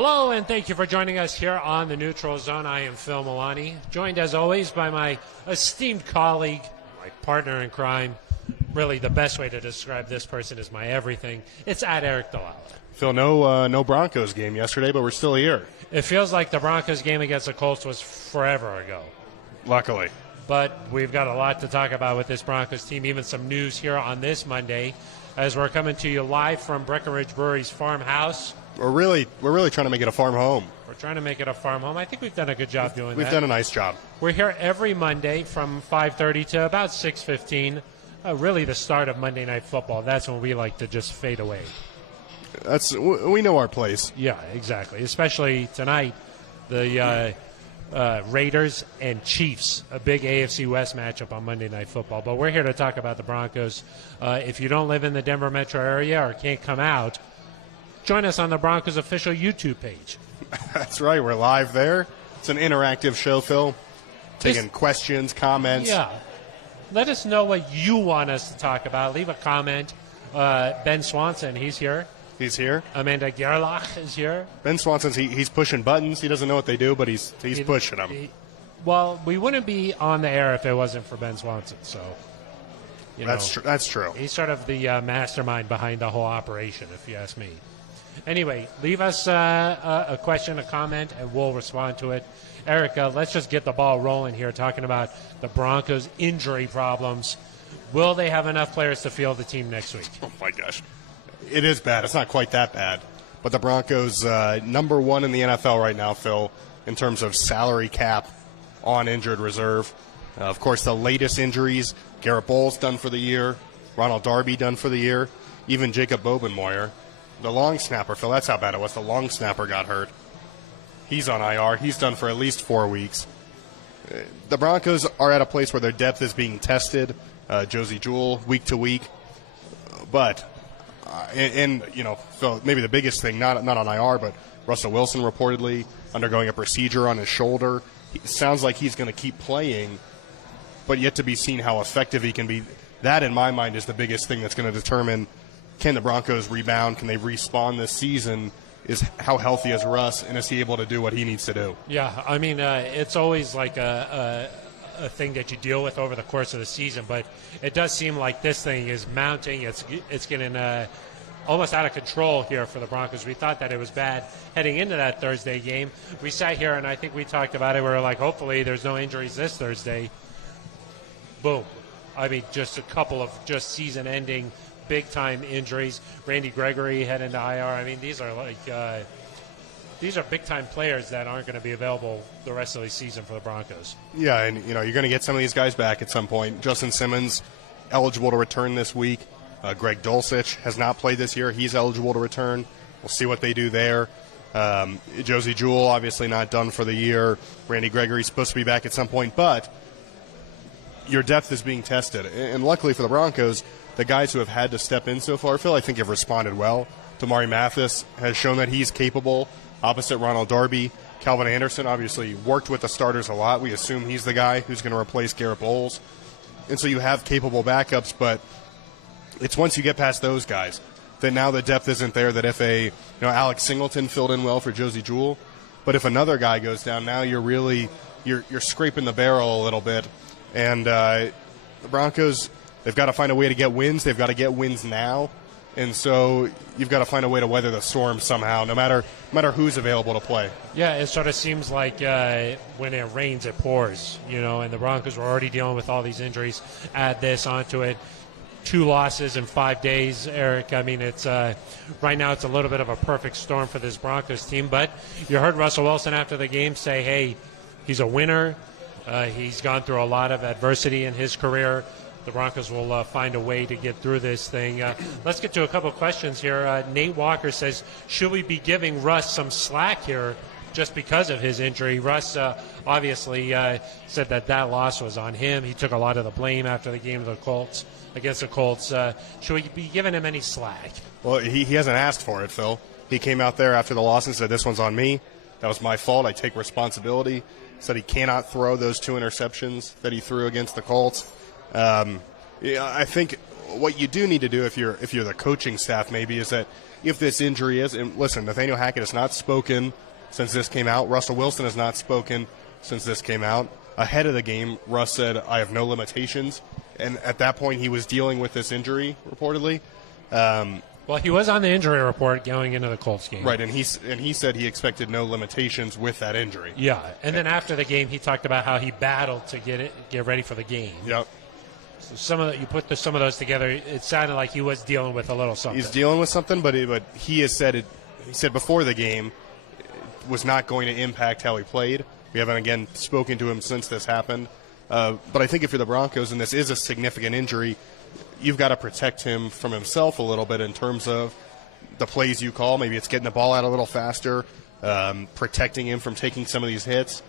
Hello, and thank you for joining us here on the Neutral Zone. I am Phil Milani, joined as always by my esteemed colleague, my partner in crime. Really, the best way to describe this person is my everything. It's at Aric DiLalla. Phil, no Broncos game yesterday, but we're still here. It feels like the Broncos game against the Colts was forever ago. Luckily. But we've got a lot to talk about with this Broncos team, even some news here on this Monday, as we're coming to you live from Breckenridge Brewery's Farm House. We're really trying to make it a farm home. We're trying to make it a farm home. I think we've done a good job doing that. We've done a nice job. We're here every Monday from 5:30 to about 6:15. Really the start of Monday Night Football. That's when we like to just fade away. We know our place. Yeah, exactly. Especially tonight, the Raiders and Chiefs, a big AFC West matchup on Monday Night Football. But we're here to talk about the Broncos. If you don't live in the Denver metro area or can't come out, join us on the Broncos official YouTube page. That's right. We're live there. It's an interactive show, Phil. Taking questions, comments. Yeah. Let us know what you want us to talk about. Leave a comment. Ben Swanson, he's here. He's here. Amanda Gerlach is here. Ben Swanson's he's pushing buttons. He doesn't know what they do, but he's pushing them. Well, we wouldn't be on the air if it wasn't for Ben Swanson. So, that's true. He's sort of the mastermind behind the whole operation, if you ask me. Anyway, leave us a question, a comment, and we'll respond to it. Aric, let's just get the ball rolling here, talking about the Broncos' injury problems. Will they have enough players to field the team next week? Oh, my gosh. It is bad. It's not quite that bad. But the Broncos, number one in the NFL right now, Phil, in terms of salary cap on injured reserve. Of course, the latest injuries, Garrett Bowles done for the year, Ronald Darby done for the year, even Jacob Bobenmoyer. The long snapper, Phil, that's how bad it was. The long snapper got hurt. He's on IR. He's done for at least 4 weeks. The Broncos are at a place where their depth is being tested, Josie Jewell, week to week. But, Phil, maybe the biggest thing, not on IR, but Russell Wilson reportedly undergoing a procedure on his shoulder. It sounds like he's going to keep playing, but yet to be seen how effective he can be. That, in my mind, is the biggest thing that's going to determine, can the Broncos rebound? Can they respawn this season? Is how healthy is Russ, and is he able to do what he needs to do? Yeah, I mean, it's always like a thing that you deal with over the course of the season, but it does seem like this thing is mounting. It's getting almost out of control here for the Broncos. We thought that it was bad heading into that Thursday game. We sat here, and I think we talked about it. We were like, hopefully there's no injuries this Thursday. Boom. I mean, just a couple of just season-ending big-time injuries. Randy Gregory head into IR. I mean, these are big-time players that aren't going to be available the rest of the season for the Broncos. Yeah, and you're going to get some of these guys back at some point. Justin Simmons eligible to return this week. Greg Dulcich has not played this year. He's eligible to return. We'll see what they do there. Josie Jewell obviously not done for the year. Randy Gregory's supposed to be back at some point, but your depth is being tested. And luckily for the Broncos, the guys who have had to step in so far, Phil, I think have responded well. Damari Mathis has shown that he's capable. Opposite Ronald Darby, Calvin Anderson obviously worked with the starters a lot. We assume he's the guy who's going to replace Garrett Bowles. And so you have capable backups, but it's once you get past those guys that now the depth isn't there, that if Alex Singleton filled in well for Josie Jewell, but if another guy goes down, now you're scraping the barrel a little bit. And the Broncos, they've got to find a way to get wins. They've got to get wins now. And so you've got to find a way to weather the storm somehow, no matter who's available to play. Yeah, it sort of seems like when it rains, it pours, and the Broncos were already dealing with all these injuries. Add this onto it. 2 losses in 5 days, Aric. I mean, it's right now it's a little bit of a perfect storm for this Broncos team. But you heard Russell Wilson after the game say, hey, he's a winner. He's gone through a lot of adversity in his career. The Broncos will find a way to get through this thing. Let's get to a couple of questions here. Nate Walker says, should we be giving Russ some slack here just because of his injury? Russ obviously said that loss was on him. He took a lot of the blame after the game against the Colts. Should we be giving him any slack? Well, he hasn't asked for it, Phil. He came out there after the loss and said, this one's on me. That was my fault. I take responsibility. Said he cannot throw those 2 interceptions that he threw against the Colts. I think what you do need to do if you're the coaching staff maybe is that if this injury is, and listen, Nathaniel Hackett has not spoken since this came out. Russell Wilson has not spoken since this came out. Ahead of the game, Russ said, I have no limitations. And at that point, he was dealing with this injury, reportedly. Well, he was on the injury report going into the Colts game. Right, and he said he expected no limitations with that injury. Yeah, and then after the game, he talked about how he battled to get ready for the game. Yep. So some of those together, it sounded like he was dealing with a little something. He's dealing with something, but he has said it. He said before the game it was not going to impact how he played. We haven't again spoken to him since this happened. But I think if you're the Broncos and this is a significant injury, you've got to protect him from himself a little bit in terms of the plays you call. Maybe it's getting the ball out a little faster, protecting him from taking some of these hits.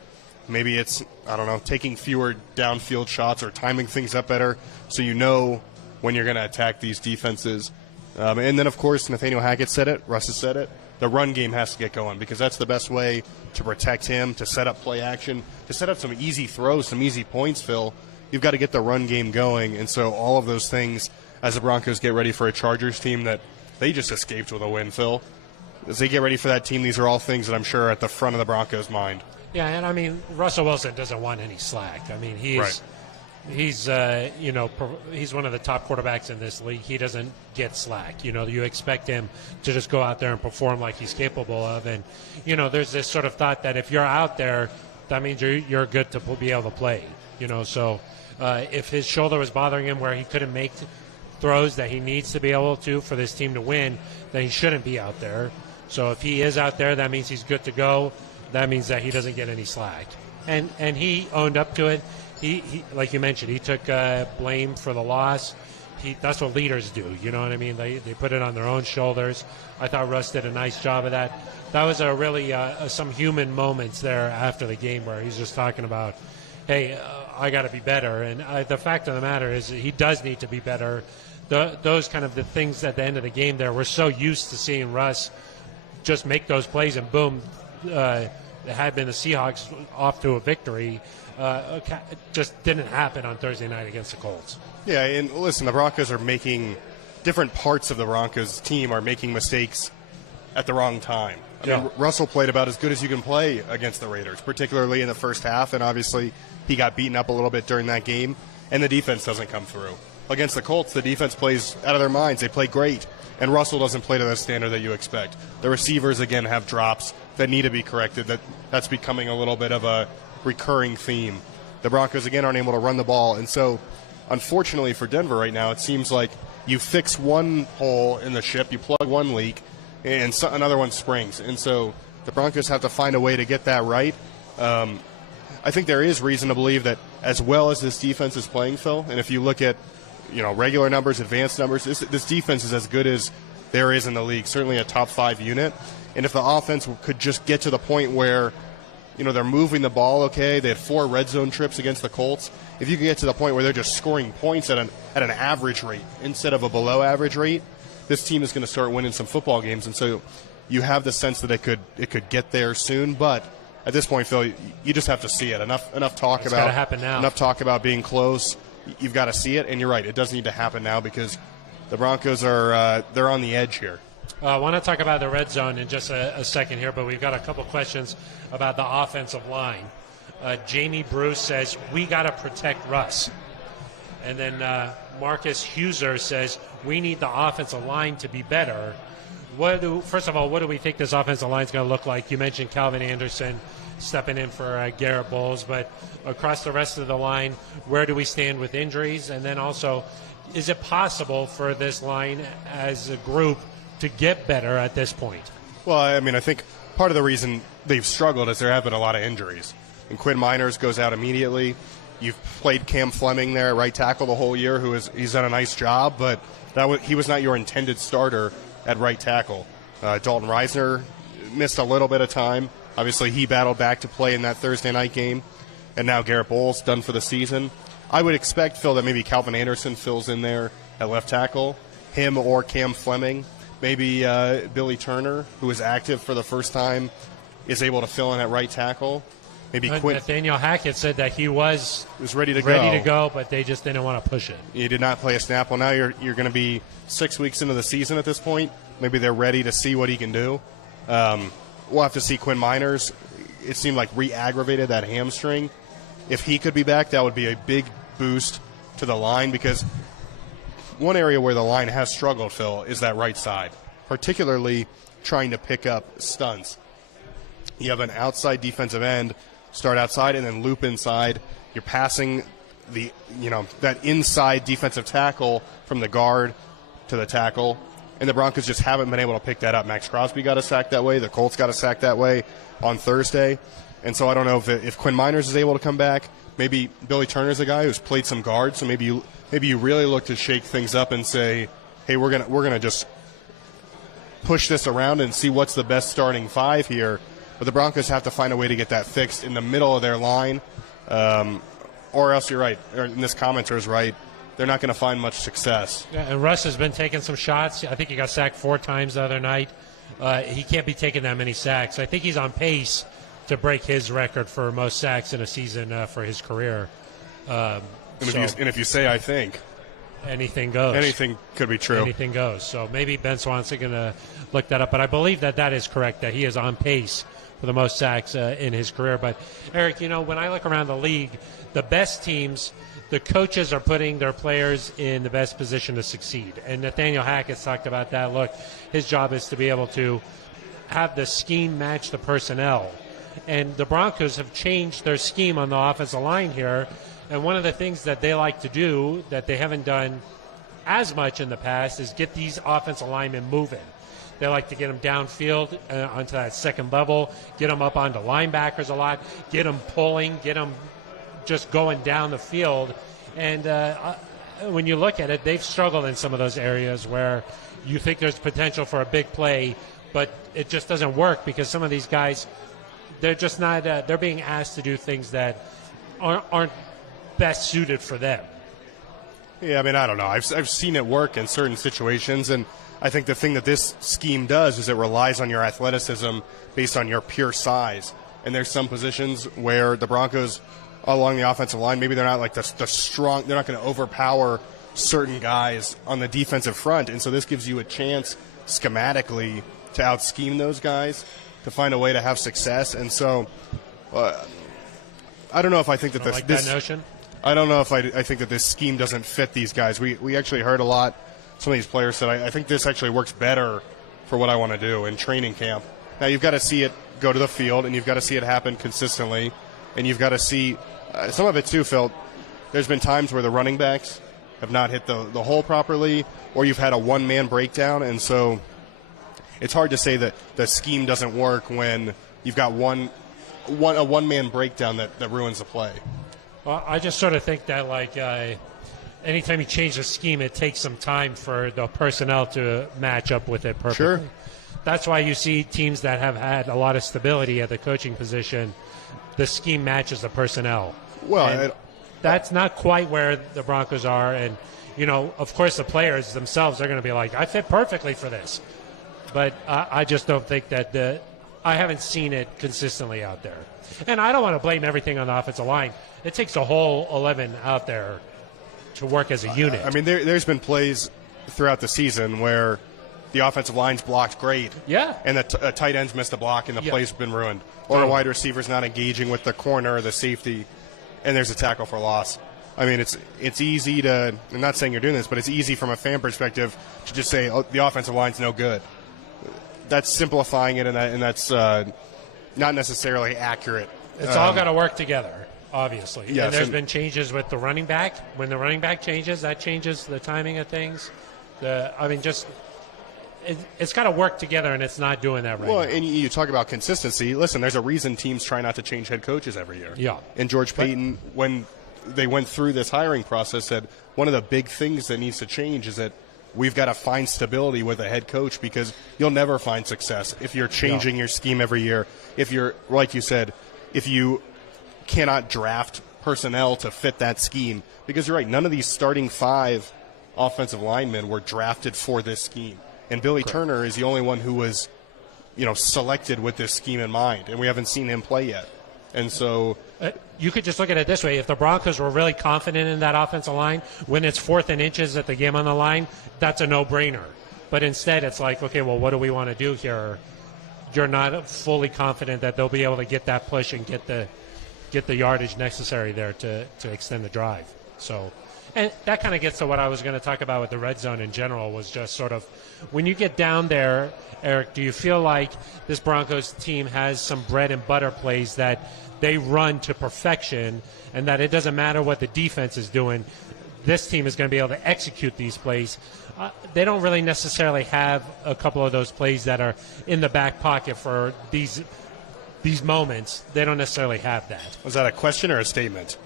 Maybe it's, I don't know, taking fewer downfield shots or timing things up better so you know when you're going to attack these defenses. And then, of course, Nathaniel Hackett said it, Russ has said it, the run game has to get going because that's the best way to protect him, to set up play action, to set up some easy throws, some easy points, Phil. You've got to get the run game going. And so all of those things as the Broncos get ready for a Chargers team that they just escaped with a win, Phil. As they get ready for that team, these are all things that I'm sure are at the front of the Broncos' mind. Yeah, and I mean, Russell Wilson doesn't want any slack. I mean, he's one of the top quarterbacks in this league. He doesn't get slack. You expect him to just go out there and perform like he's capable of. And, there's this sort of thought that if you're out there, that means you're good to be able to play. So if his shoulder was bothering him where he couldn't make throws that he needs to be able to for this team to win, then he shouldn't be out there. So if he is out there, that means he's good to go. That means that he doesn't get any slack. And he owned up to it. He like you mentioned, he took blame for the loss. That's what leaders do. You know what I mean? They put it on their own shoulders. I thought Russ did a nice job of that. That was a really some human moments there after the game where he's just talking about, hey, I got to be better. And the fact of the matter is he does need to be better. Those kind of the things at the end of the game there, we're so used to seeing Russ just make those plays and boom, it had been the Seahawks off to a victory. It just didn't happen on Thursday night against the Colts. Yeah, and listen, the Broncos are making different parts of the Broncos team are making mistakes at the wrong time. I mean, Russell played about as good as you can play against the Raiders, particularly in the first half, and obviously he got beaten up a little bit during that game, and the defense doesn't come through. Against the Colts, the defense plays out of their minds. They play great, and Russell doesn't play to the standard that you expect. The receivers, again, have drops that need to be corrected. That's becoming a little bit of a recurring theme. The Broncos, again, aren't able to run the ball, and so unfortunately for Denver right now, it seems like you fix one hole in the ship, you plug one leak, and another one springs. And so the Broncos have to find a way to get that right. I think there is reason to believe that as well as this defense is playing, Phil, and if you look at regular numbers, advanced numbers, this defense is as good as there is in the league, certainly a top 5 unit. And if the offense could just get to the point where they're moving the ball okay, they had 4 red zone trips against the Colts. If you can get to the point where they're just scoring points at an average rate instead of a below average rate, this team is going to start winning some football games. And so you have the sense that it could get there soon. But at this point, Phil, you just have to see it. Enough talk it's about gotta happen now. Enough talk about being close. You've got to see it, and you're right. It does need to happen now because the Broncos are they're on the edge here. I want to talk about the red zone in just a second here, but we've got a couple questions about the offensive line. Jamie Bruce says, we got to protect Russ. And then Marcus Huser says, we need the offensive line to be better. First of all, what do we think this offensive line is going to look like? You mentioned Calvin Anderson stepping in for Garrett Bowles, but across the rest of the line, where do we stand with injuries? And then also, is it possible for this line as a group to get better at this point? Well, I mean, I think part of the reason they've struggled is there have been a lot of injuries. And Quinn Miners goes out immediately. You've played Cam Fleming there, right tackle, the whole year, he's done a nice job, but he was not your intended starter at right tackle. Dalton Reisner missed a little bit of time. Obviously, he battled back to play in that Thursday night game. And now Garrett Bowles done for the season. I would expect, Phil, that maybe Calvin Anderson fills in there at left tackle, him or Cam Fleming. Maybe Billy Turner, who is active for the first time, is able to fill in at right tackle. Maybe Quinn Nathaniel Hackett said that he was ready to go, but they just didn't want to push it. He did not play a snap. Well, now you're going to be 6 weeks into the season at this point. Maybe they're ready to see what he can do. We'll have to see. Quinn Miners, it seemed like re-aggravated that hamstring. If he could be back, that would be a big boost to the line, because one area where the line has struggled, Phil, is that right side, particularly trying to pick up stunts. You have an outside defensive end, start outside and then loop inside. You're passing that inside defensive tackle from the guard to the tackle, and the Broncos just haven't been able to pick that up. Max Crosby got a sack that way. The Colts got a sack that way on Thursday. And so I don't know if Quinn Miners is able to come back. Maybe Billy Turner's a guy who's played some guard, so maybe you really look to shake things up and say, hey, we're gonna just push this around and see what's the best starting five here. But the Broncos have to find a way to get that fixed in the middle of their line, or else you're right, or this commenter is right, they're not going to find much success. Yeah, and Russ has been taking some shots. I think he got sacked 4 times the other night. He can't be taking that many sacks. I think he's on pace to break his record for most sacks in a season for his career. And if you say I think, anything goes. Anything could be true. Anything goes. So maybe Ben Swanson going to look that up. But I believe that is correct, that he is on pace for the most sacks in his career. But, Eric, when I look around the league, the best teams, the coaches are putting their players in the best position to succeed. And Nathaniel Hackett's talked about that. Look, his job is to be able to have the scheme match the personnel. And the Broncos have changed their scheme on the offensive line here. And one of the things that they like to do that they haven't done as much in the past is get these offensive linemen moving. They like to get them downfield onto that second level, get them up onto linebackers a lot, get them pulling, get them just going down the field. And when you look at it, they've struggled in some of those areas where you think there's potential for a big play, but it just doesn't work because some of these guys, they're just not they're being asked to do things that aren't best suited for them. Yeah, I mean, I don't know. I've seen it work in certain situations, and I think the thing that this scheme does is it relies on your athleticism based on your pure size. And there's some positions where the Broncos along the offensive line, maybe they're not like the strong, they're not going to overpower certain guys on the defensive front. And so this gives you a chance schematically to out-scheme those guys, to find a way to have success. And so I don't know if I think that that notion? I don't know if I think that this scheme doesn't fit these guys. We actually heard a lot. Some of these players said, I think this actually works better for what I want to do in training camp. Now, you've got to see it go to the field, and you've got to see it happen consistently, and you've got to see some of it too, Phil. There's been times where the running backs have not hit the hole properly, or you've had a one-man breakdown, and so it's hard to say that the scheme doesn't work when you've got a one-man breakdown that ruins the play. Well, I just sort of think that, like, anytime you change the scheme, it takes some time for the personnel to match up with it perfectly. Sure. That's why you see teams that have had a lot of stability at the coaching position, the scheme matches the personnel. Well, that's not quite where the Broncos are. And, of course, the players themselves are going to be like, I fit perfectly for this. But I just don't think that I haven't seen it consistently out there. And I don't want to blame everything on the offensive line. It takes a whole 11 out there to work as a unit. I mean, there's been plays throughout the season where the offensive line's blocked great. Yeah. And the tight ends missed a block and the play's been ruined. Or a wide receiver's not engaging with the corner or the safety, and there's a tackle for loss. I mean, it's easy to – I'm not saying you're doing this, but it's easy from a fan perspective to just say, oh, the offensive line's no good. That's simplifying it, and that's not necessarily accurate. It's all got to work together, obviously. Yes, and there's been changes with the running back. When the running back changes, that changes the timing of things. It's got to work together, and it's not doing that right now. Well, and you talk about consistency. Listen, there's a reason teams try not to change head coaches every year. Yeah. And George Payton, when they went through this hiring process, said one of the big things that needs to change is that we've got to find stability with a head coach, because you'll never find success if you're changing your scheme every year. If you're, like you said, if you cannot draft personnel to fit that scheme. Because you're right, none of these starting 5 offensive linemen were drafted for this scheme. And Billy Turner is the only one who was, selected with this scheme in mind, and we haven't seen him play yet. And so you could just look at it this way. If the Broncos were really confident in that offensive line, when it's 4th and inches at the game on the line, that's a no-brainer. But instead, it's like, okay, well, what do we want to do here? You're not fully confident that they'll be able to get that push and get the yardage necessary there to extend the drive. So, and that kind of gets to what I was going to talk about with the red zone in general, was just sort of when you get down there, Eric, do you feel like this Broncos team has some bread and butter plays that they run to perfection, and that it doesn't matter what the defense is doing, this team is going to be able to execute these plays? They don't really necessarily have a couple of those plays that are in the back pocket for these moments. They don't necessarily have that. Was that a question or a statement?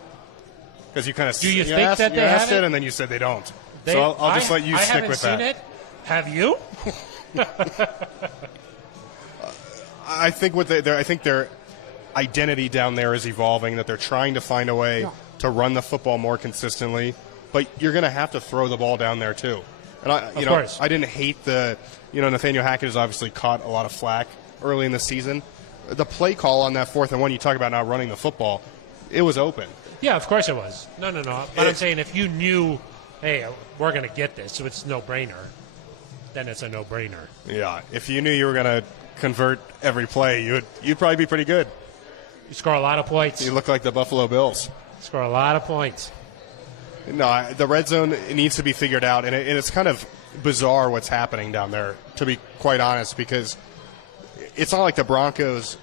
Because you kind of think that they asked have it, and then you said they don't. So I'll just let you stick with that. I haven't seen it. Have you? I think their identity down there is evolving. That they're trying to find a way to run the football more consistently. But you're going to have to throw the ball down there too. And of course, I didn't hate Nathaniel Hackett has obviously caught a lot of flack early in the season. The play call on that 4th and 1, you talk about not running the football, it was open. Yeah, of course it was. No. But I'm saying if you knew, hey, we're going to get this, so it's no-brainer, then it's a no-brainer. Yeah, if you knew you were going to convert every play, you'd probably be pretty good. You score a lot of points. You look like the Buffalo Bills. Score a lot of points. No, the red zone needs to be figured out, and it's kind of bizarre what's happening down there, to be quite honest, because it's not like the Broncos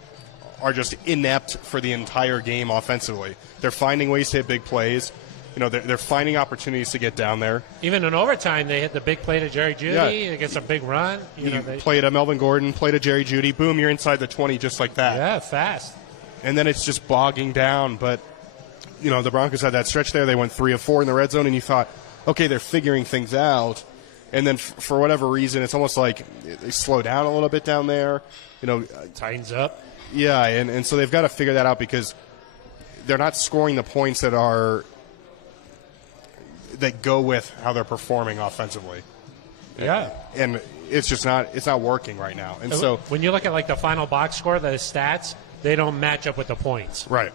are just inept for the entire game offensively. They're finding ways to hit big plays. They're finding opportunities to get down there. Even in overtime, they hit the big play to Jerry Jeudy. They get some big run. You play to Melvin Gordon, play to Jerry Jeudy. Boom, you're inside the 20 just like that. Yeah, fast. And then it's just bogging down. But, the Broncos had that stretch there. They went 3 of 4 in the red zone, and you thought, okay, they're figuring things out. And then for whatever reason, it's almost like they slow down a little bit down there. Tightens up. Yeah, and so they've got to figure that out because they're not scoring the points that go with how they're performing offensively. Yeah. And it's not working right now. And so when you look at like the final box score, the stats, they don't match up with the points. Right.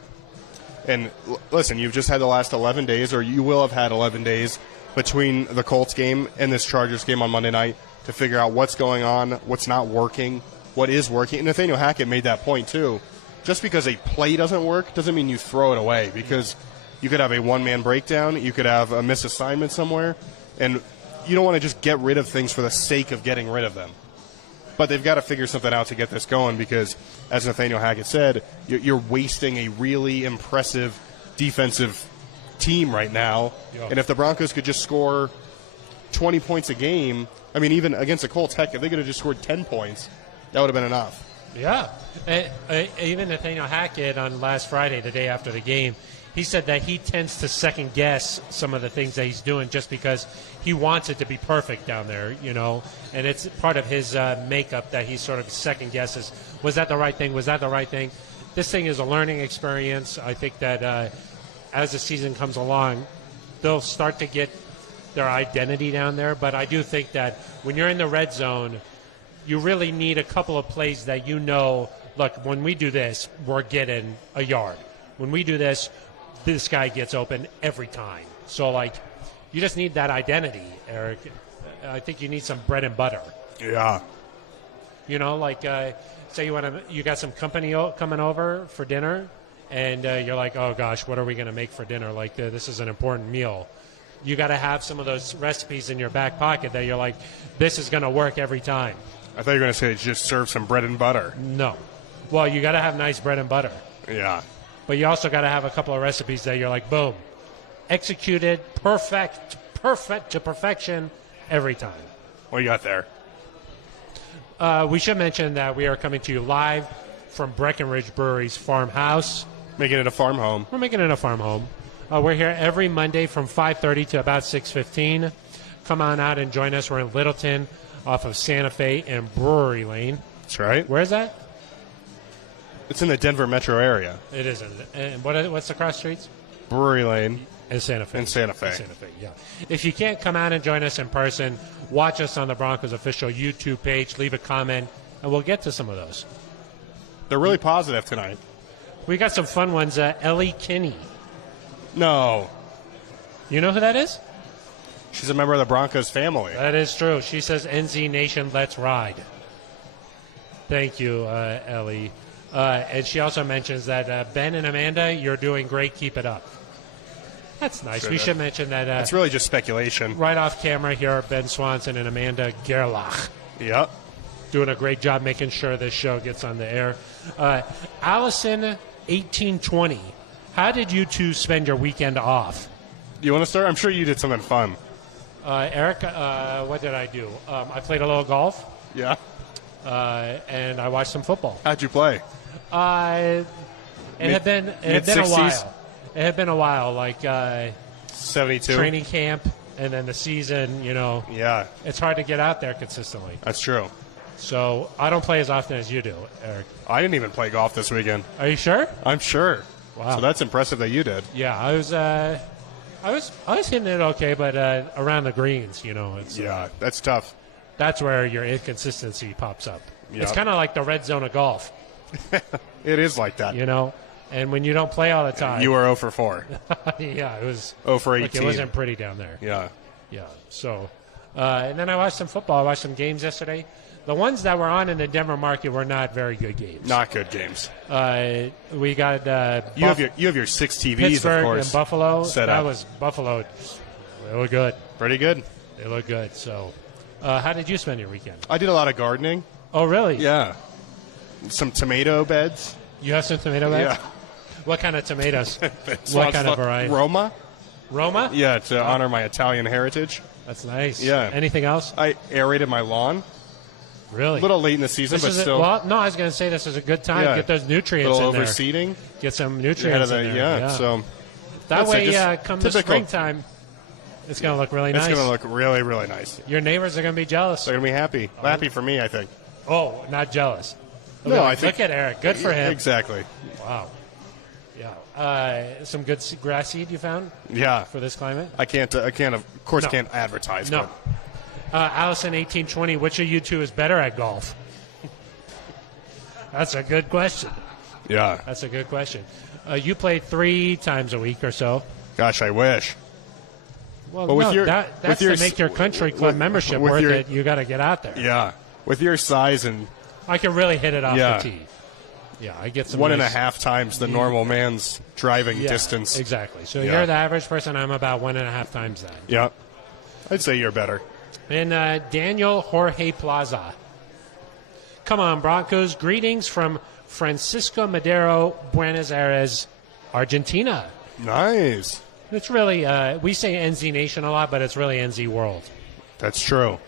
And listen, you've just had the last 11 days, or you will have had 11 days between the Colts game and this Chargers game on Monday night to figure out what's going on, what's not working, what is working. And Nathaniel Hackett made that point too. Just because a play doesn't work doesn't mean you throw it away, because you could have a one-man breakdown, you could have a misassignment somewhere, and you don't want to just get rid of things for the sake of getting rid of them. But they've got to figure something out to get this going because, as Nathaniel Hackett said, you're wasting a really impressive defensive team right now. Yeah. And if the Broncos could just score 20 points a game, I mean, even against the Colts, heck, if they could have just scored 10 points, that would have been enough. Yeah. Even Nathaniel Hackett on last Friday, the day after the game, he said that he tends to second-guess some of the things that he's doing just because he wants it to be perfect down there, and it's part of his makeup that he sort of second-guesses. Was that the right thing? Was that the right thing? This thing is a learning experience. I think that as the season comes along, they'll start to get their identity down there, but I do think that when you're in the red zone, you really need a couple of plays that look, when we do this, we're getting a yard. When we do this guy gets open every time. So, you just need that identity, Eric. I think you need some bread and butter. Yeah. Say you got some company coming over for dinner, and you're like, oh, gosh, what are we going to make for dinner? This is an important meal. You got to have some of those recipes in your back pocket that you're like, this is going to work every time. I thought you were going to say just serve some bread and butter. No. Well, you got to have nice bread and butter. Yeah. But you also got to have a couple of recipes that you're like, boom, executed, perfect to perfection every time. What you got there? We should mention that we are coming to you live from Breckenridge Brewery's Farm House. Making it a farm home. We're making it a farm home. We're here every Monday from 5:30 to about 6:15. Come on out and join us. We're in Littleton off of Santa Fe and Brewery Lane. That's right. Where is that? It's in the Denver metro area. It is. And what's the cross streets? Brewery Lane. And Santa Fe. And Santa Fe, yeah. If you can't come out and join us in person, watch us on the Broncos official YouTube page, leave a comment, and we'll get to some of those. They're really positive tonight. We got some fun ones. Ellie Kinney. No. You know who that is? She's a member of the Broncos family. That is true. She says, NZ Nation, let's ride. Thank you, Ellie. And she also mentions that Ben and Amanda, you're doing great. Keep it up. That's nice. Sure we should mention that. It's really just speculation. Right off camera here, Ben Swanson and Amanda Gerlach. Yep. Doing a great job making sure this show gets on the air. Allison, 1820. How did you two spend your weekend off? You want to start? I'm sure you did something fun. Eric, what did I do? I played a little golf. Yeah. And I watched some football. How'd you play? It had been a while. It had been a while, like 72 training camp, and then the season. Yeah, it's hard to get out there consistently. That's true. So I don't play as often as you do, Eric. I didn't even play golf this weekend. Are you sure? I'm sure. Wow. So that's impressive that you did. Yeah, I was hitting it okay, but around the greens, it's that's tough. That's where your inconsistency pops up. Yep. It's kind of like the red zone of golf. It is like that. And when you don't play all the time. You were 0 for 4. Yeah, it was 0 for 18. Look, it wasn't pretty down there. Yeah. Yeah. So, and then I watched some football. I watched some games yesterday. The ones that were on in the Denver market were not very good games. Not good games. We got you have your 6 TVs, Pittsburgh of course, and Buffalo. Set that up. was Buffalo. They look good. Pretty good. They look good. So, how did you spend your weekend? I did a lot of gardening. Oh, really? Yeah. Some tomato beds. You have some tomato beds? Yeah. What kind of tomatoes? What kind of variety? Roma. Roma? Yeah, to honor my Italian heritage. That's nice. Yeah. Anything else? I aerated my lawn. Really? A little late in the season, but still. No, I was going to say this is a good time. Yeah. Get those nutrients a little in there. overseeding. Get some nutrients in there. Yeah, so. That way, come the typical. springtime, it's going to look really nice. It's going to look really, really nice. Your neighbors are going to be jealous. They're going to be happy. Happy for me, I think. Oh, not jealous. No, I think. Look at Eric. Good for him. Exactly. Wow. Yeah. Some good grass seed you found? Yeah. For this climate? I can't advertise. No. Allison, 1820, which of you two is better at golf? That's a good question. Yeah. That's a good question. You play 3 times a week or so. Gosh, I wish. Well, but that's to make your country club membership worth it. You got to get out there. Yeah. With your size and. I can really hit it off the tee. Yeah, I get some 1.5 times the normal man's driving distance. Exactly. So you're the average person. I'm about 1.5 times that. Yeah. I'd say you're better. And Daniel Jorge Plaza. Come on, Broncos. Greetings from Francisco Madero, Buenos Aires, Argentina. Nice. It's really, we say NZ Nation a lot, but it's really NZ World. That's true.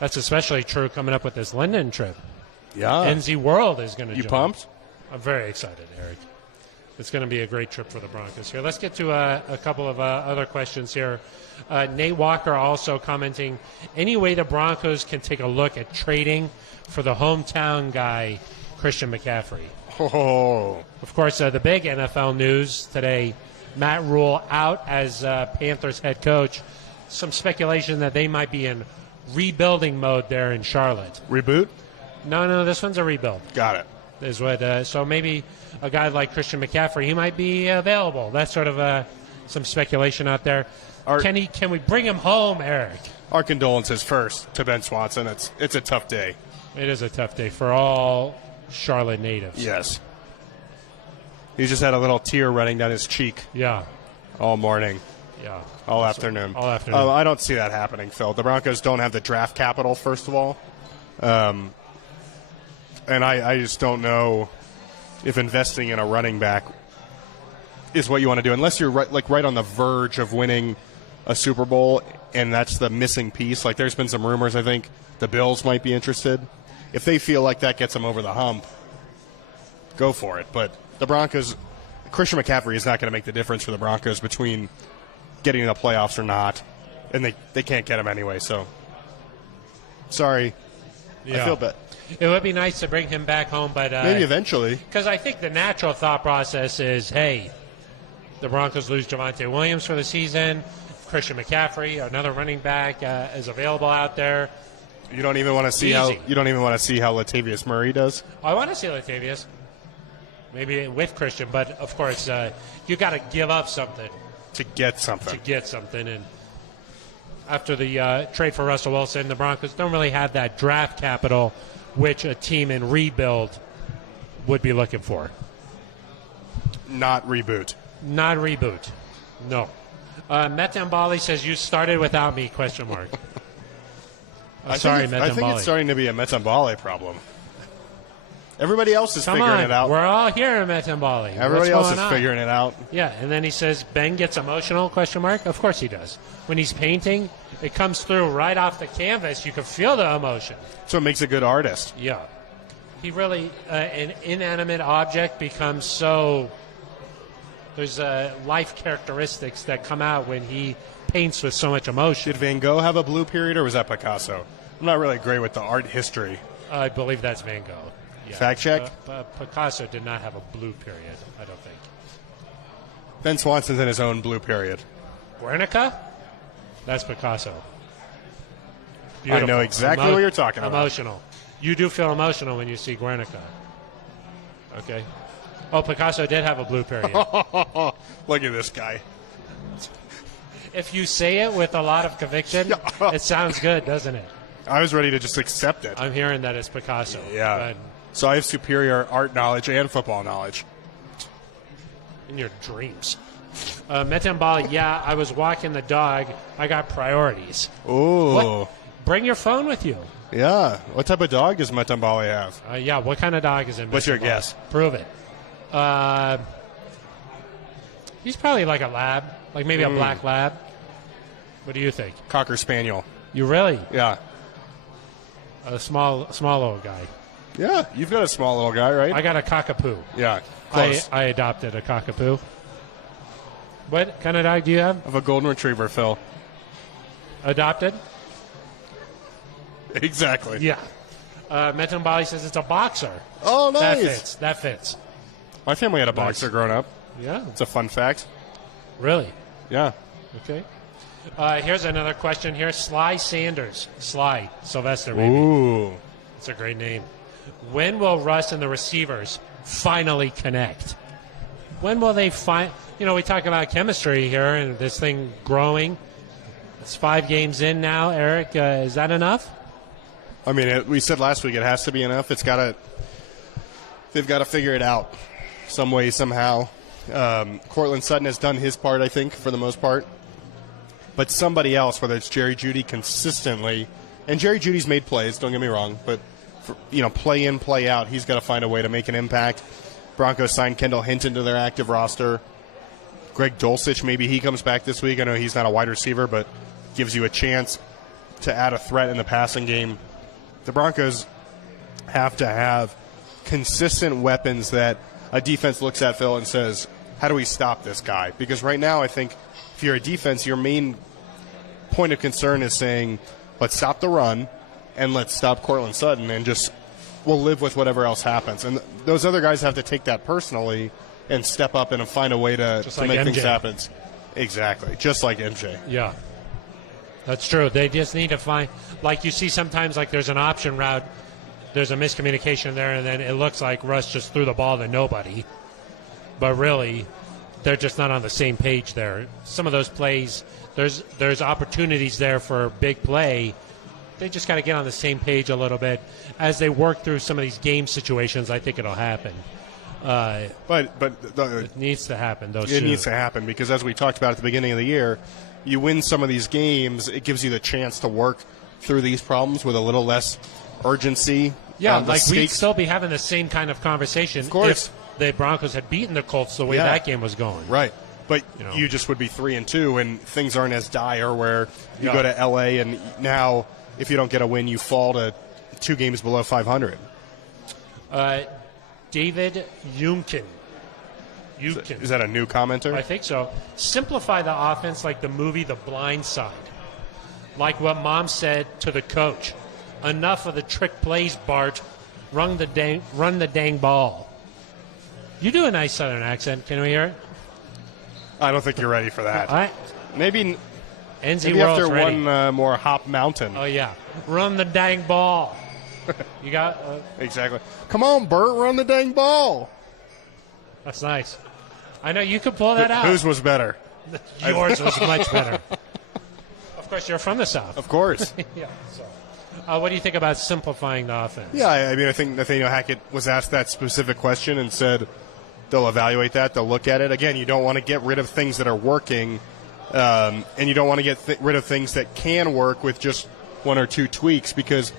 That's especially true coming up with this London trip. Yeah. NZ World is going to join. You pumped? I'm very excited, Eric. It's going to be a great trip for the Broncos here. Let's get to a couple of other questions here. Nate Walker also commenting, any way the Broncos can take a look at trading for the hometown guy, Christian McCaffrey. Oh. Of course, the big NFL news today, Matt Rule out as Panthers head coach. Some speculation that they might be in rebuilding mode there in Charlotte. Reboot? No, this one's a rebuild. Got it. Is what. So maybe a guy like Christian McCaffrey, he might be available. That's sort of some speculation out there. Can we bring him home, Eric? Our condolences first to Ben Swanson. It's a tough day. It is a tough day for all Charlotte natives. Yes. He just had a little tear running down his cheek. Yeah. All morning. Yeah. All afternoon. All afternoon. I don't see that happening, Phil. The Broncos don't have the draft capital, first of all. And I just don't know if investing in a running back is what you want to do, unless you're right on the verge of winning a Super Bowl, and that's the missing piece. Like, there's been some rumors, I think, the Bills might be interested. If they feel like that gets them over the hump, go for it. But the Broncos, Christian McCaffrey is not going to make the difference for the Broncos between getting in the playoffs or not, and they can't get him anyway, so sorry. Yeah. I feel bad. It would be nice to bring him back home, but maybe eventually. Because I think the natural thought process is, hey, the Broncos lose Javonte Williams for the season. Christian McCaffrey, another running back, is available out there. You don't even want to see how Latavius Murray does. I want to see Latavius. maybe with Christian, but of course you got to give up something to get something. And after the trade for Russell Wilson, the Broncos don't really have that draft capital, which a team in rebuild would be looking for. Not reboot. No. Metan Bali says, you started without me, question mark. Sorry, Metan Bali. I think it's starting to be a Metan Bali problem. Everybody else is figuring it out. We're all here in Metan Bali. Everybody else is figuring it out. Yeah, and then he says, Ben gets emotional, question mark. Of course he does. When he's painting, it comes through right off the canvas. You can feel the emotion. So it makes a good artist. Yeah. He really, an inanimate object becomes so... There's life characteristics that come out when he paints with so much emotion. Did Van Gogh have a blue period, or was that Picasso? I'm not really great with the art history. I believe that's Van Gogh. Yeah. Fact check? Picasso did not have a blue period, I don't think. Ben Swanson's in his own blue period. Guernica? That's Picasso. Beautiful. I know exactly what you're talking about. Emotional. You do feel emotional when you see Guernica. Okay. Oh, Picasso did have a blue period. Look at this guy. If you say it with a lot of conviction, it sounds good, doesn't it? I was ready to just accept it. I'm hearing that it's Picasso. Yeah. But so I have superior art knowledge and football knowledge. In your dreams. Metan Bali, yeah, I was walking the dog. I got priorities. Ooh. What? Bring your phone with you. Yeah. What type of dog does Metan Bali have? Yeah, what kind of dog is in What's your guess? Prove it. He's probably like a lab, like maybe a black lab. What do you think? Cocker Spaniel. You really? Yeah. A small little guy. Yeah, you've got a small little guy, right? I got a cockapoo. Yeah, close. I adopted a cockapoo. What kind of dog do you have? I have a golden retriever, Phil. Adopted? Exactly. Yeah. Metan Bali says it's a boxer. Oh, nice. That fits. My family had a boxer growing up. Yeah. It's a fun fact. Really? Yeah. Okay. Here's another question here. Sly Sanders. Sly. Sylvester, maybe. Ooh. It's a great name. When will Russ and the receivers finally connect? When will they find... we talk about chemistry here and this thing growing. It's 5 games in now, Aric. Is that enough? I mean, we said last week it has to be enough. They've got to figure it out some way, somehow. Cortland Sutton has done his part, I think, for the most part. But somebody else, whether it's Jerry Jeudy consistently, and Jerry Judy's made plays, don't get me wrong, but play in, play out, he's got to find a way to make an impact. Broncos signed Kendall Hinton to their active roster. Greg Dulcich, maybe he comes back this week. I know he's not a wide receiver, but gives you a chance to add a threat in the passing game. The Broncos have to have consistent weapons that a defense looks at, Phil, and says, how do we stop this guy? Because right now, I think if you're a defense, your main point of concern is saying, let's stop the run and let's stop Cortland Sutton and just we'll live with whatever else happens. And those other guys have to take that personally and step up and find a way to make things happen. Exactly. Just like MJ. Yeah. That's true. They just need to find, like you see sometimes, like there's an option route, there's a miscommunication there, and then it looks like Russ just threw the ball to nobody. But really, they're just not on the same page there. Some of those plays, there's opportunities there for big play. They just got to get on the same page a little bit. As they work through some of these game situations, I think it'll happen. But it needs to happen, though. It needs to happen because, as we talked about at the beginning of the year, you win some of these games, it gives you the chance to work through these problems with a little less urgency. Yeah, we'd still be having the same kind of conversation of course. If the Broncos had beaten the Colts the way that game was going. Right. But you just would be 3-2, and things aren't as dire where you go to L.A. and now if you don't get a win, you fall to 2 games below 500. David Yunkin. Is that a new commenter? I think so. Simplify the offense like the movie The Blind Side. Like what Mom said to the coach. Enough of the trick plays, Bart. Run the dang ball. You do a nice Southern accent. Can we hear it? I don't think you're ready for that. All right. Maybe after one more Hop Mountain. Oh, yeah. Run the dang ball. You got... Exactly. Come on, Bert, run the dang ball. That's nice. I know you could pull that out. Whose was better? Yours was much better. Of course, you're from the South. Of course. Yeah. So, what do you think about simplifying the offense? Yeah, I mean, I think Nathaniel Hackett was asked that specific question and said they'll evaluate that, they'll look at it. Again, you don't want to get rid of things that are working, and you don't want to get rid of things that can work with just one or two tweaks, because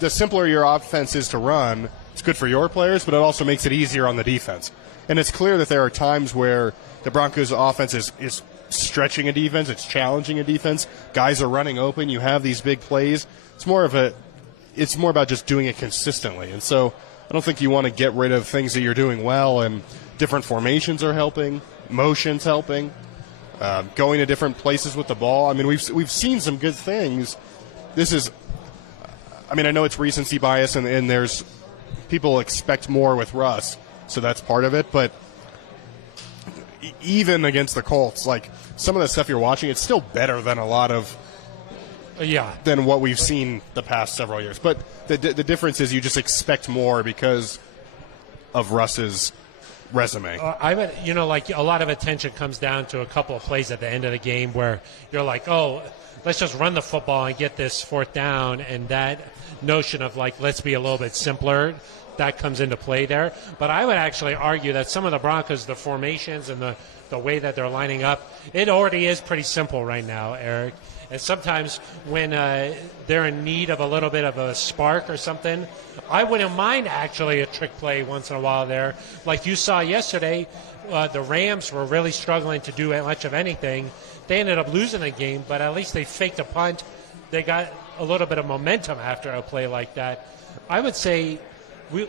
the simpler your offense is to run, it's good for your players, but it also makes it easier on the defense. And it's clear that there are times where the Broncos' offense is stretching a defense, it's challenging a defense. Guys are running open. You have these big plays. It's more about just doing it consistently. And so I don't think you want to get rid of things that you're doing well, and different formations are helping, motions helping, going to different places with the ball. I mean, we've seen some good things. I know it's recency bias, and there's people expect more with Russ, so that's part of it. But even against the Colts, like some of the stuff you're watching, it's still better than a lot of than what we've seen the past several years. But the difference is you just expect more because of Russ's resume. I would, like a lot of attention comes down to a couple of plays at the end of the game where you're like, oh, let's just run the football and get this fourth down, and that notion of like, let's be a little bit simpler, that comes into play there. But I would actually argue that some of the Broncos, the formations and the way that they're lining up, it already is pretty simple right now, Eric. And sometimes when they're in need of a little bit of a spark or something, I wouldn't mind actually a trick play once in a while there. Like you saw yesterday, the Rams were really struggling to do much of anything. They ended up losing the game, but at least they faked a punt. They got a little bit of momentum after a play like that. I would say,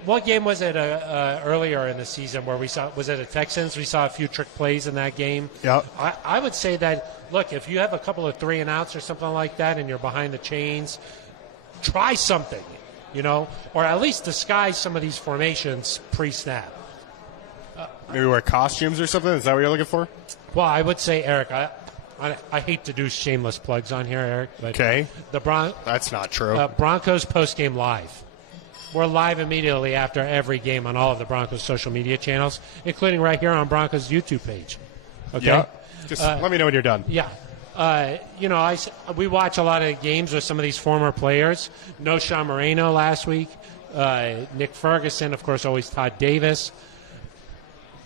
what game was it earlier in the season where we saw, was it the Texans? We saw a few trick plays in that game. Yeah. I would say that, look, if you have a couple of 3 and outs or something like that and you're behind the chains, try something, or at least disguise some of these formations pre-snap. Maybe wear costumes or something? Is that what you're looking for? Well, I would say, Eric, I hate to do shameless plugs on here, Eric. But okay. That's not true. Broncos post-game live. We're live immediately after every game on all of the Broncos social media channels, including right here on Broncos YouTube page. Okay? Yeah. Just let me know when you're done. Yeah. We watch a lot of games with some of these former players. No Sean Moreno last week. Nick Ferguson, of course, always Todd Davis.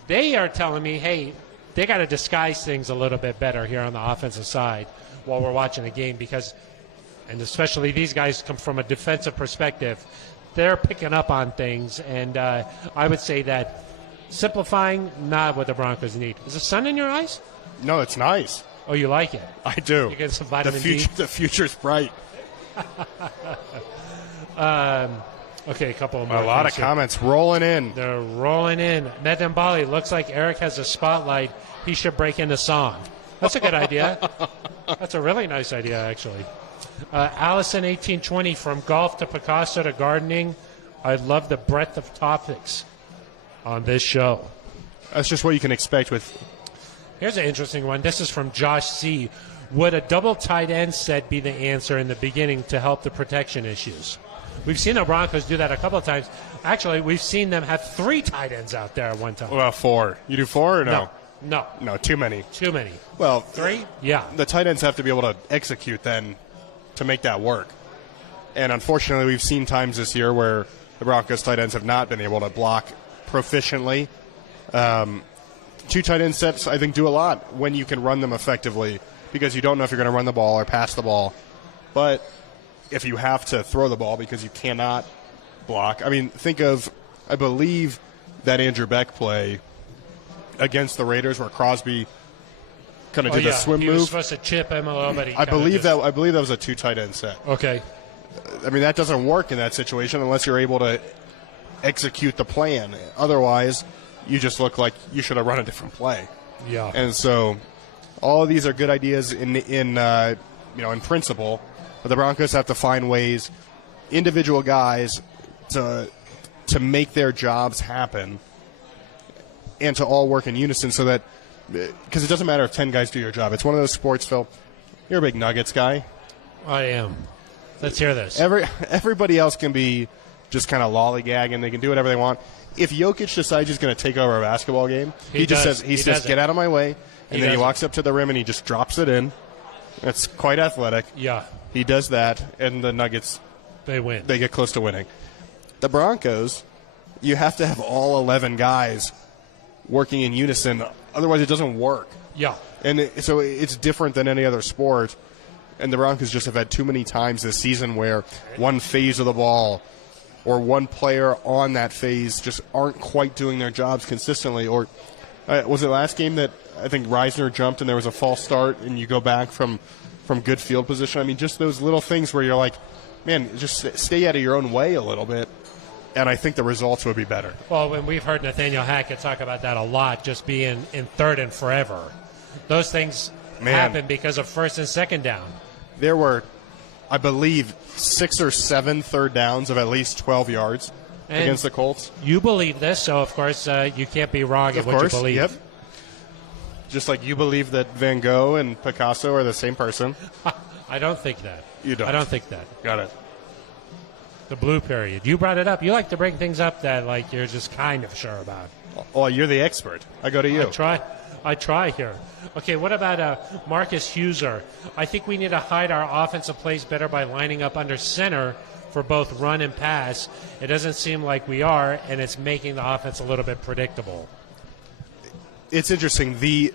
They are telling me, hey, they got to disguise things a little bit better here on the offensive side while we're watching the game because, and especially these guys come from a defensive perspective, they're picking up on things. And I would say that simplifying, not what the Broncos need. Is the sun in your eyes? No, it's nice. Oh, you like it? I do. You get some vitamin D? The future's bright. Okay, a couple more. A lot of comments rolling in. They're rolling in. Nathan Bali, looks like Eric has a spotlight. He should break into song. That's a good idea. That's a really nice idea, actually. Allison 1820, from golf to Picasso to gardening. I love the breadth of topics on this show. That's just what you can expect with. Here's an interesting one. This is from Josh C. Would a double tight end set be the answer in the beginning to help the protection issues? We've seen the Broncos do that a couple of times. Actually, we've seen them have 3 tight ends out there at one time. Well, 4. You do 4 or no? No. No, too many. Too many. Well, 3? Yeah. The tight ends have to be able to execute then to make that work. And unfortunately, we've seen times this year where the Broncos tight ends have not been able to block proficiently. 2 tight end sets, I think, do a lot when you can run them effectively because you don't know if you're going to run the ball or pass the ball. But if you have to throw the ball because you cannot block, I mean, think of, I believe, that Andrew Beck play against the Raiders where Crosby kind of did the swim move. He was supposed to chip him a little bit. I believe that was a 2 tight end set. Okay. I mean, that doesn't work in that situation unless you're able to execute the plan. Otherwise, you just look like you should have run a different play. Yeah. And so all of these are good ideas in principle, but the Broncos have to find ways, individual guys, to make their jobs happen and to all work in unison so that, because it doesn't matter if 10 guys do your job. It's one of those sports, Phil. You're a big Nuggets guy. I am. Let's hear this. Everybody else can be just kind of lollygagging. They can do whatever they want. If Jokic decides he's going to take over a basketball game, he says, get out of my way, and then he walks up to the rim and he just drops it in. It's quite athletic. Yeah. He does that, and the Nuggets, they win. They get close to winning. The Broncos, you have to have all 11 guys working in unison. Otherwise, it doesn't work. Yeah. And so it's different than any other sport. And the Broncos just have had too many times this season where one phase of the ball or one player on that phase just aren't quite doing their jobs consistently. Or was it last game that I think Reisner jumped and there was a false start and you go back from good field position? I mean, just those little things where you're like, man, just stay out of your own way a little bit. And I think the results would be better. Well, when we've heard Nathaniel Hackett talk about that a lot, just being in third and forever, those things happen because of first and second down. There were, I believe, 6 or 7 third downs of at least 12 yards against the Colts. You believe this, so of course you can't be wrong in what you believe. Yep. Just like you believe that Van Gogh and Picasso are the same person. I don't think that. You don't. I don't think that. Got it. The blue period. You brought it up. You like to bring things up that like you're just kind of sure about. Well, you're the expert. I go to you. I try here. Okay, what about Marcus Huser? I think we need to hide our offensive plays better by lining up under center for both run and pass. It doesn't seem like we are, and it's making the offense a little bit predictable. It's interesting. The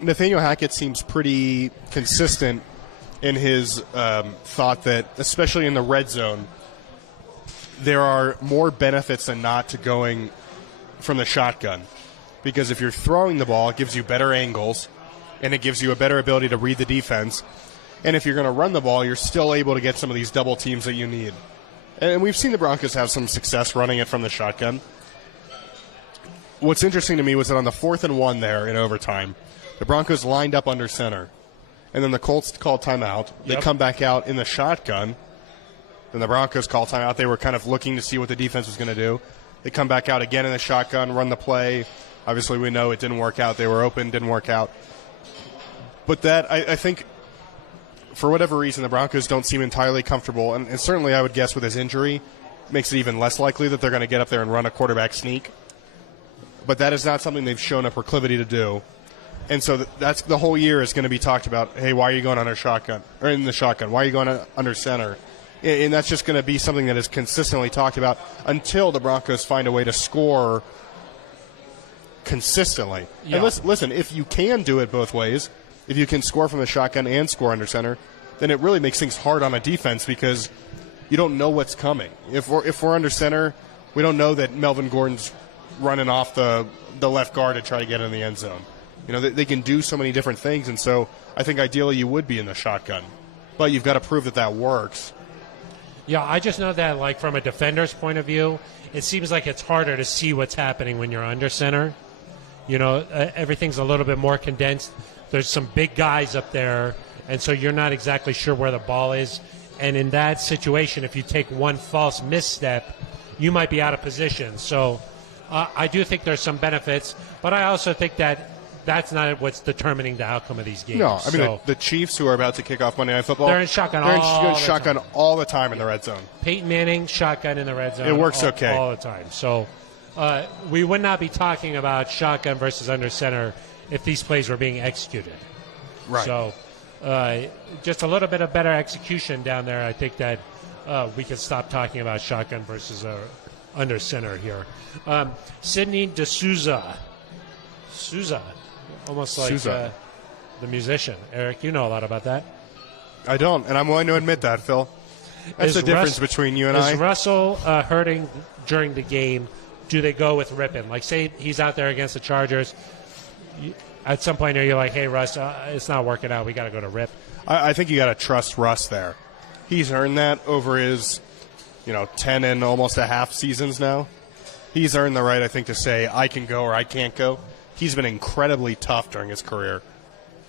Nathaniel Hackett seems pretty consistent in his thought that, especially in the red zone, there are more benefits than not to going from the shotgun. Because if you're throwing the ball, it gives you better angles, and it gives you a better ability to read the defense. And if you're going to run the ball, you're still able to get some of these double teams that you need. And we've seen the Broncos have some success running it from the shotgun. What's interesting to me was that on the 4th and 1 there in overtime, the Broncos lined up under center. And then the Colts called timeout. They come back out in the shotgun. Then the Broncos call timeout. They were kind of looking to see what the defense was going to do. They come back out again in the shotgun, run the play. Obviously, we know it didn't work out. They were open, didn't work out. But that, I think, for whatever reason, the Broncos don't seem entirely comfortable. And certainly, I would guess with his injury, makes it even less likely that they're going to get up there and run a quarterback sneak. But that is not something they've shown a proclivity to do. And so that's the whole year is going to be talked about, hey, why are you going under shotgun? Or in the shotgun? Why are you going under center? And that's just going to be something that is consistently talked about until the Broncos find a way to score consistently. Yeah. And listen, if you can do it both ways, if you can score from the shotgun and score under center, then it really makes things hard on a defense because you don't know what's coming. If we're under center, we don't know that Melvin Gordon's running off the left guard to try to get in the end zone. You know, they can do so many different things, and so I think ideally you would be in the shotgun. But you've got to prove that works. Yeah, I just know that, like, from a defender's point of view, it seems like it's harder to see what's happening when you're under center. You know, everything's a little bit more condensed. There's some big guys up there, and so you're not exactly sure where the ball is. And in that situation, if you take one false misstep, you might be out of position. So I do think there's some benefits, but I also think that that's not what's determining the outcome of these games. No, I mean, the Chiefs, who are about to kick off Monday Night Football, they're in shotgun all the time in the red zone. Peyton Manning, shotgun in the red zone. It works okay. All the time. So we would not be talking about shotgun versus under center if these plays were being executed. Right. So just a little bit of better execution down there. I think that we can stop talking about shotgun versus under center here. Sidney D'Souza. Almost like the musician. Eric, you know a lot about that. I don't, and I'm willing to admit that, Phil. That's the difference between you and I. Is Russell hurting during the game? Do they go with Rippon? Like, say he's out there against the Chargers. At some point, you're like, hey, Russ, it's not working out. We got to go to Rip. I think you got to trust Russ there. He's earned that over his, 10 and almost a half seasons now. He's earned the right, I think, to say I can go or I can't go. He's been incredibly tough during his career.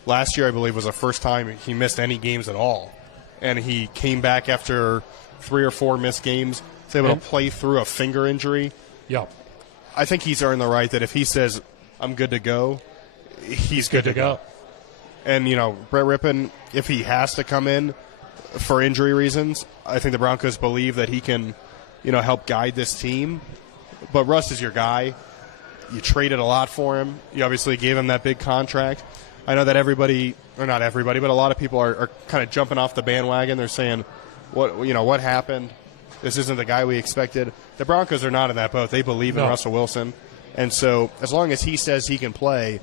Last year, I believe, was the first time he missed any games at all. And he came back after 3 or 4 missed games. Was able to play through a finger injury. Yep. I think he's earned the right that if he says, I'm good to go, he's good to go. And, Brett Rippon, if he has to come in for injury reasons, I think the Broncos believe that he can help guide this team. But Russ is your guy. You traded a lot for him. You obviously gave him that big contract. I know that everybody, or not everybody, but a lot of people are kind of jumping off the bandwagon. They're saying, what happened? This isn't the guy we expected. The Broncos are not in that boat. They believe in Russell Wilson. And so as long as he says he can play,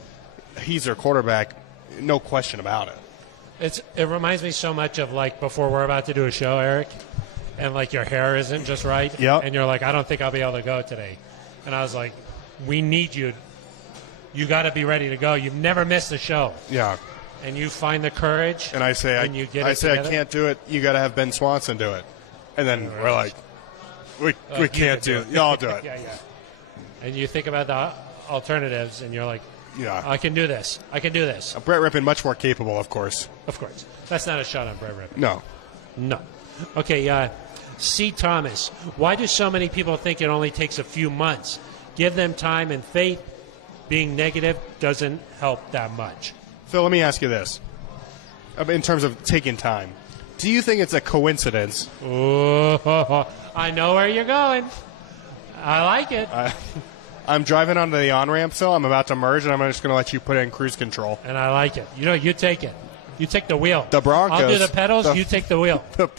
he's their quarterback, no question about it. It reminds me so much of, like, before we're about to do a show, Eric, and, like, your hair isn't just right. Yep. And you're like, I don't think I'll be able to go today. And I was like, we need you. You got to be ready to go. You've never missed a show. Yeah. And you find the courage. And I say, I can't do it. You got to have Ben Swanson do it. And then we're like, we can't do it. Y'all do it. Yeah. And you think about the alternatives, and you're like, yeah, I can do this. Brett Rippon, much more capable, of course. Of course. That's not a shot on Brett Rippon. No. Okay, C. Thomas. Why do so many people think it only takes a few months? Give them time and faith. Being negative doesn't help that much. Phil, let me ask you this. In terms of taking time, do you think it's a coincidence? Oh, I know where you're going. I like it. I'm driving onto the on-ramp, Phil. I'm about to merge, and I'm just going to let you put it in cruise control. And I like it. You take it. You take the wheel. The Broncos. I'll do the pedals. You take the wheel. The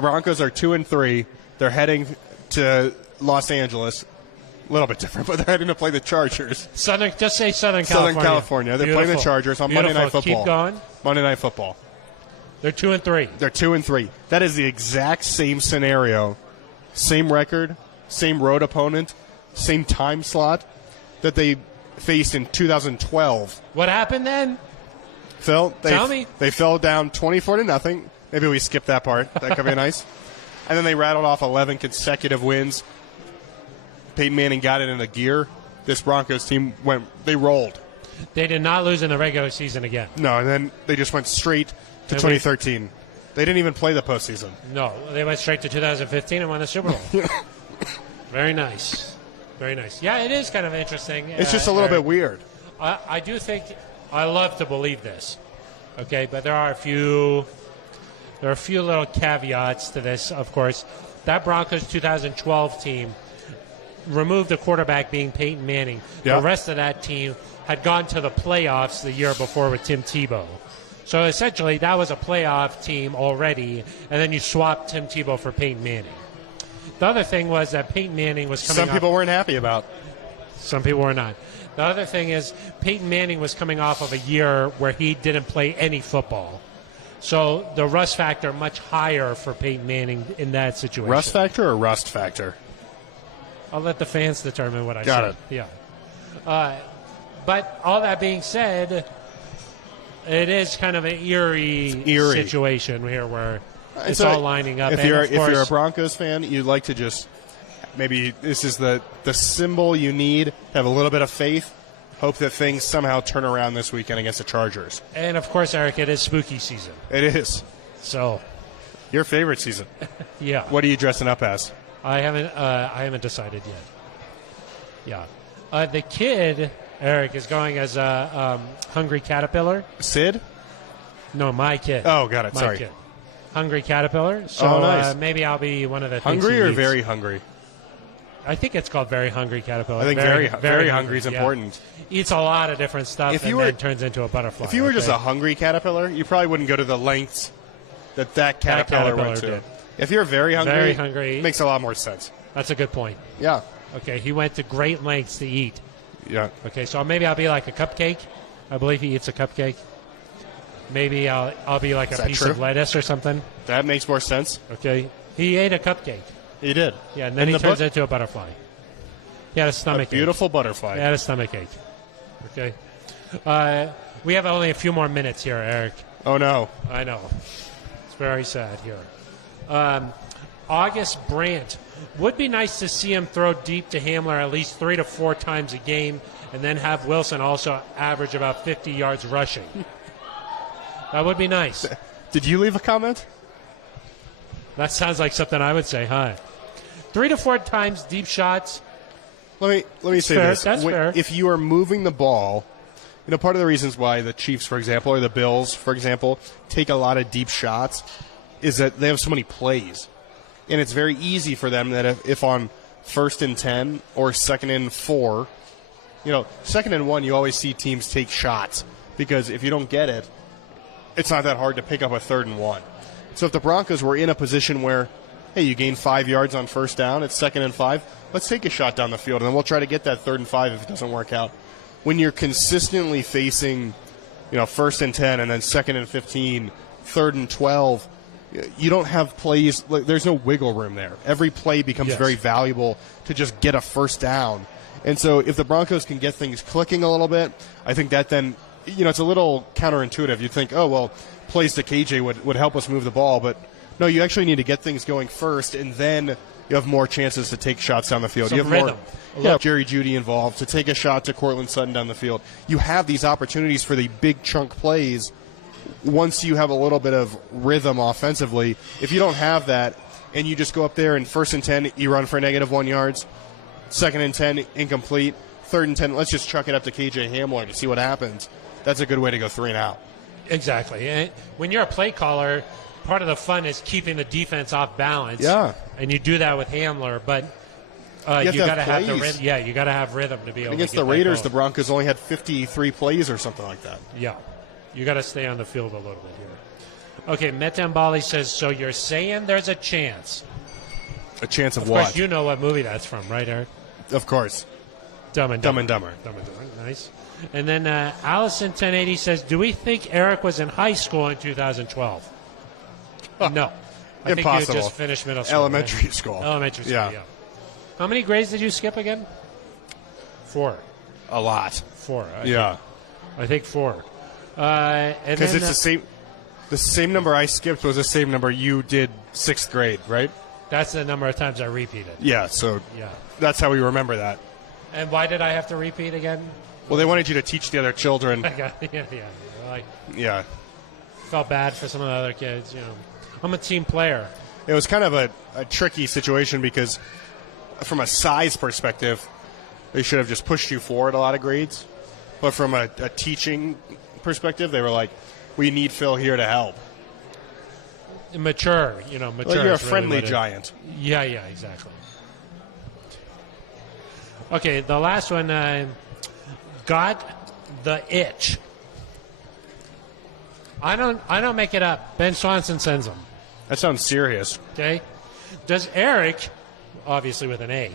Broncos are 2-3. They're heading to Los Angeles. A little bit different, but they're heading to play the Chargers. Just say Southern California. Southern California. They're playing the Chargers on Monday Night Football. Keep going. Monday Night Football. They're 2-3. They're 2-3. That is the exact same scenario, same record, same road opponent, same time slot that they faced in 2012. What happened then? Phil, Tell me. They fell down 24-0. Maybe we skip that part. That could be nice. And then they rattled off 11 consecutive wins. Peyton Manning got it in a gear. This Broncos team they rolled. They did not lose in the regular season again. No, and then they just went straight to 2013. They didn't even play the postseason. No, they went straight to 2015 and won the Super Bowl. Very nice. Very nice. Yeah, it is kind of interesting. It's just a little bit weird. I do think I love to believe this. Okay, but there are a few little caveats to this, of course. That Broncos 2012 team removed the quarterback being Peyton Manning. Yeah. The rest of that team had gone to the playoffs the year before with Tim Tebow. So essentially, that was a playoff team already, and then you swapped Tim Tebow for Peyton Manning. The other thing was that Peyton Manning was coming Some people weren't happy about. Some people were not. The other thing is Peyton Manning was coming off of a year where he didn't play any football. So the rust factor much higher for Peyton Manning in that situation. Rust factor or rust factor? I'll let the fans determine what I Got said. it. Yeah. But all that being said, it is kind of an eerie. situation here where it's all lining up. If you're a Broncos fan, you'd like to just maybe this is the symbol you need. Have a little bit of faith. Hope that things somehow turn around this weekend against the Chargers. And of course, Eric, it is spooky season. It is. So, your favorite season. Yeah. What are you dressing up as? I haven't decided yet. Yeah. The kid, Eric, is going as a hungry caterpillar. Sid? No, my kid. Oh, got it. My Sorry. kid. Hungry caterpillar. So nice. Maybe I'll be one of the hungry things or eats. very hungry? I think it's called very hungry caterpillar. I think very hungry is important. Eats a lot of different stuff then turns into a butterfly. If you were just a hungry caterpillar, you probably wouldn't go to the lengths that caterpillar went to. did. If you're very hungry, it makes a lot more sense. That's a good point. Yeah. Okay, he went to great lengths to eat. Yeah. Okay, so maybe I'll be like a cupcake. I believe he eats a cupcake. Maybe I'll be like a piece of lettuce or something. That makes more sense. Okay. He ate a cupcake. He did. Yeah, and then he turns into a butterfly. He had a stomach ache. Beautiful butterfly. He had a stomach ache. Okay. We have only a few more minutes here, Eric. Oh, no. I know. It's very sad here. August Brandt. Would be nice to see him throw deep to Hamler at least 3 to 4 times a game and then have Wilson also average about 50 yards rushing. That would be nice. Did you leave a comment? That sounds like something I would say, huh? 3 to 4 times deep shots. Let me say fair. this. That's fair. If you are moving the ball, part of the reasons why the Chiefs, for example, or the Bills, for example, take a lot of deep shots is that they have so many plays. And it's very easy for them that if on 1st and 10 or 2nd and 4, 2nd and 1, you always see teams take shots because if you don't get it, it's not that hard to pick up a 3rd and 1. So if the Broncos were in a position where, hey, you gain 5 yards on 1st down, it's 2nd and 5, let's take a shot down the field, and then we'll try to get that 3rd and 5 if it doesn't work out. When you're consistently facing, 1st and 10 and then 2nd and 15, 3rd and 12, you don't have plays. There's no wiggle room there. Every play becomes very valuable to just get a 1st down. And so if the Broncos can get things clicking a little bit, I think that then, it's a little counterintuitive. You think, oh, well, plays to KJ would help us move the ball. But, no, you actually need to get things going first, and then you have more chances to take shots down the field. Some you have rhythm. more Jerry Jeudy involved, to take a shot to Cortland Sutton down the field. You have these opportunities for the big chunk plays once you have a little bit of rhythm offensively. If you don't have that and you just go up there and 1st and 10, you run for -1 yards, 2nd and 10, incomplete, 3rd and 10, let's just chuck it up to KJ Hamler to see what happens. That's a good way to go 3 and out. Exactly. And when you're a play caller, part of the fun is keeping the defense off balance. Yeah. And you do that with Hamler, but you got to have the rhythm. Yeah, you got to have rhythm to be able against to get the Raiders, that the Broncos only had 53 plays or something like that. Yeah. You got to stay on the field a little bit here. Okay, Metambali says, so you're saying there's a chance. A chance of Of what? course, you know what movie that's from, right, Eric? Of course. Dumb and Dumber. Dumb and Dumber. Dumb and Dumber. Nice. And then Allison 1080 says, do we think Eric was in high school in 2012? No. I think Impossible. you just finished middle school. Elementary right? school. Elementary school, yeah. How many grades did you skip again? 4. A lot. 4. I think 4. Because it's the same number I skipped was the same number you did 6th grade, right? That's the number of times I repeated. Yeah, so that's how we remember that. And why did I have to repeat again? Well, they wanted you to teach the other children. Yeah. Felt bad for some of the other kids, I'm a team player. It was kind of a tricky situation because from a size perspective, they should have just pushed you forward a lot of grades. But from a teaching perspective, they were like, we need Phil here to help. Mature. Well, you're a friendly giant. Yeah, exactly. Okay, the last one, got the itch. I don't make it up. Ben Swanson sends them. That sounds serious. Okay. Does Eric, obviously with an A.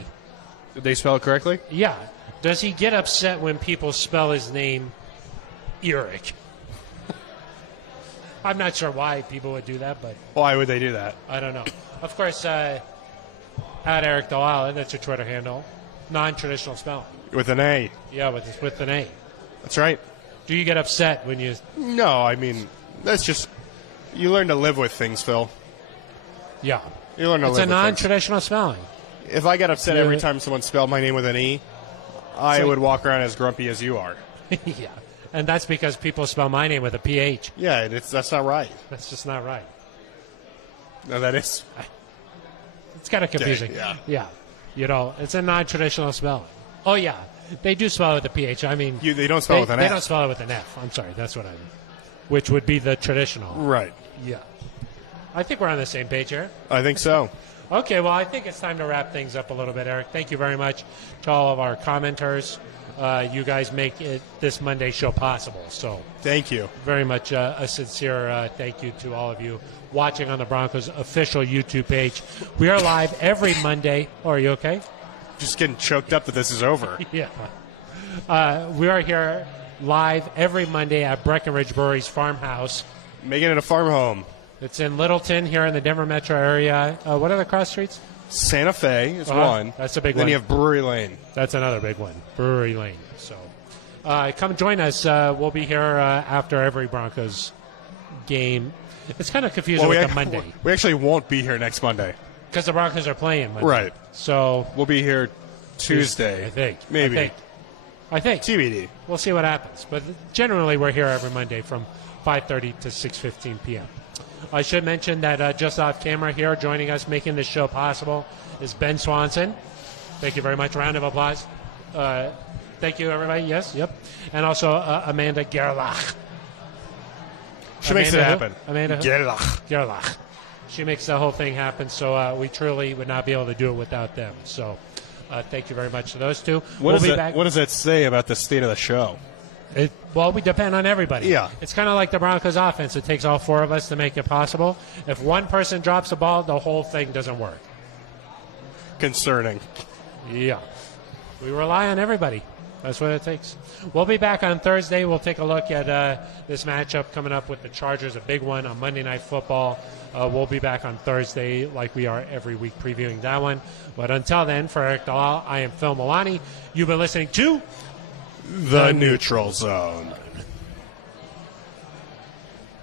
Did they spell it correctly? Yeah. Does he get upset when people spell his name Eric? I'm not sure why people would do that, but why would they do that? I don't know. Of course, at Aric DiLalla, that's your Twitter handle. Non-traditional spelling. With an A. Yeah, with an A. That's right. Do you get upset when you... No, I mean, that's just... You learn to live with things, Phil. Yeah. You learn to live with It's a non-traditional spelling. If I got upset every time someone spelled my name with an E, I would walk around as grumpy as you are. Yeah. And that's because people spell my name with a PH. Yeah, that's not right. That's just not right. No, that is. It's kind of confusing. Yeah. It's a non-traditional spelling. Oh, yeah. They do spell it with a PH. I mean, they don't spell it with an F. They don't spell it with an F. I'm sorry. That's what I mean. Which would be the traditional. Right. Yeah. I think we're on the same page here. I think so. Okay, well, I think it's time to wrap things up a little bit, Eric. Thank you very much to all of our commenters. You guys make this Monday show possible. So thank you very much. A sincere thank you to all of you watching on the Broncos official YouTube page. We are live every Monday. Oh, are you okay? Just getting choked up that this is over. Yeah. We are here live every Monday at Breckenridge Brewery's Farm House. Making it a farm home. It's in Littleton here in the Denver metro area. What are the cross streets? Santa Fe is one. That's a big one. Then you have Brewery Lane. That's another big one. Brewery Lane. So come join us. We'll be here after every Broncos game. It's kind of confusing with the Monday. We actually won't be here next Monday. Because the Broncos are playing Monday. Right. So we'll be here Tuesday. I think. Maybe. I think. TBD. We'll see what happens. But generally we're here every Monday from 5:30 to 6:15 p.m. I should mention that just off camera here, joining us, making this show possible, is Ben Swanson. Thank you very much. Round of applause. Thank you, everybody. Yes, yep. And also Amanda Gerlach. She makes it happen. Amanda Gerlach. Gerlach. She makes the whole thing happen. So we truly would not be able to do it without them. So thank you very much to those two. What does that say about the state of the show? Well, we depend on everybody. Yeah. It's kind of like the Broncos offense. It takes all 4 of us to make it possible. If one person drops the ball, the whole thing doesn't work. Concerning. Yeah. We rely on everybody. That's what it takes. We'll be back on Thursday. We'll take a look at this matchup coming up with the Chargers, a big one on Monday Night Football. We'll be back on Thursday like we are every week previewing that one. But until then, for Aric DiLalla, I am Phil Milani. You've been listening to The Neutral Zone.